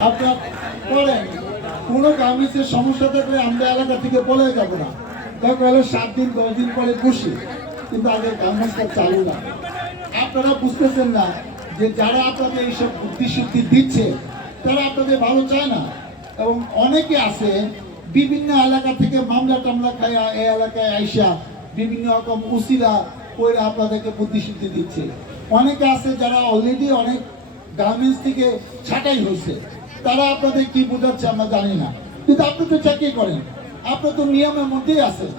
আপনার বলেন কোনো গার্মেন্টসের সমস্যা থাকলে আমরা এলাকা থেকে বলে যাব না, দরকার হলে 7 দিন 10 দিন পরে খুশি, কিন্তু আগে গার্মেন্টসটা চালু না। আপনারা বুঝতেছেন না যে যারা আপনাদের এইসব বুদ্ধিশুদ্ধি দিচ্ছে তারা আপনাদের ভালো চায় না। এবং অনেকে আছে বিভিন্ন এলাকা থেকে মামলা টামলা খায়া এই এলাকায় আইসা বিভিন্ন রকম উসিলা করে আপনাদেরকে বুদ্ধিশুদ্ধি দিচ্ছে। অনেকে আছে যারা অলরেডি অনেক গার্মেন্টস থেকে ছাঁটাই হয়েছে, তারা আপনাদের কি বোঝাচ্ছে আমরা জানি না, কিন্তু আপনি তো চাকরি করেন, আপনি তো নিয়মের মধ্যেই আছেন।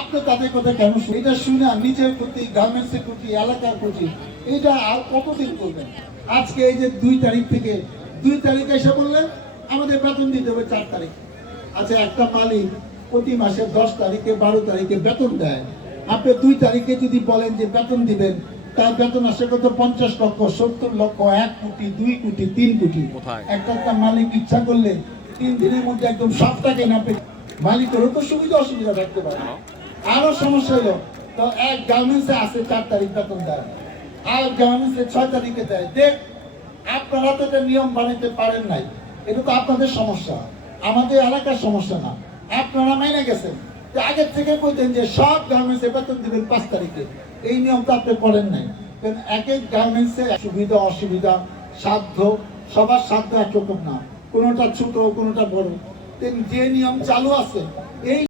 আপনি তাদের কথা কেন এটা শুনে নিজের প্রতি, গার্মেন্টসের প্রতি, এলাকার প্রতি এটা আর কতদিন করবেন? আজকে এই যে 2 তারিখ থেকে 2 তারিখে এসে বললেন আমাদের বেতন দিতে হবে 4 তারিখ। আচ্ছা, একটা মালিক প্রতি মাসে 10 তারিখে 12 তারিখে বেতন দেয়, আপনি 2 তারিখে যদি বলেন যে বেতন দিবেন, তার বেতন আসে কত? 50 লক্ষ, 70 লক্ষ, 1 কোটি, 2 কোটি, 3 কোটি। একটা মালিক ইচ্ছা করলে 3 দিনের মধ্যে একদম সবটাকে নাপে। মালিকেরও তো সুবিধা অসুবিধা থাকতে পারে। আরো সমস্যা হলো, তো এক গার্মেন্টসে আছে 4 তারিখ বেতন দেয়, আর গার্মেন্টসে 6 তারিখে দেয়। দেখ, আপনারা তো এটা নিয়ম বানাইতে পারেন নাই, এটা তো আপনাদের সমস্যা, আমাদের এলাকার সমস্যা না। আপনারা মাইনে গেছেন যে আগের থেকে বলতেন যে সব গার্মেন্টসে বেতন দিবেন 5 তারিখে, এই নিয়ম তো আপনি করেন নাই। কারণ এক এক গার্মেন্টসে সুবিধা অসুবিধা, সাধ্য, সবার সাধ্য একরকম না, কোনোটা ছোট কোনোটা বড়। যে নিয়ম চালু আছে এই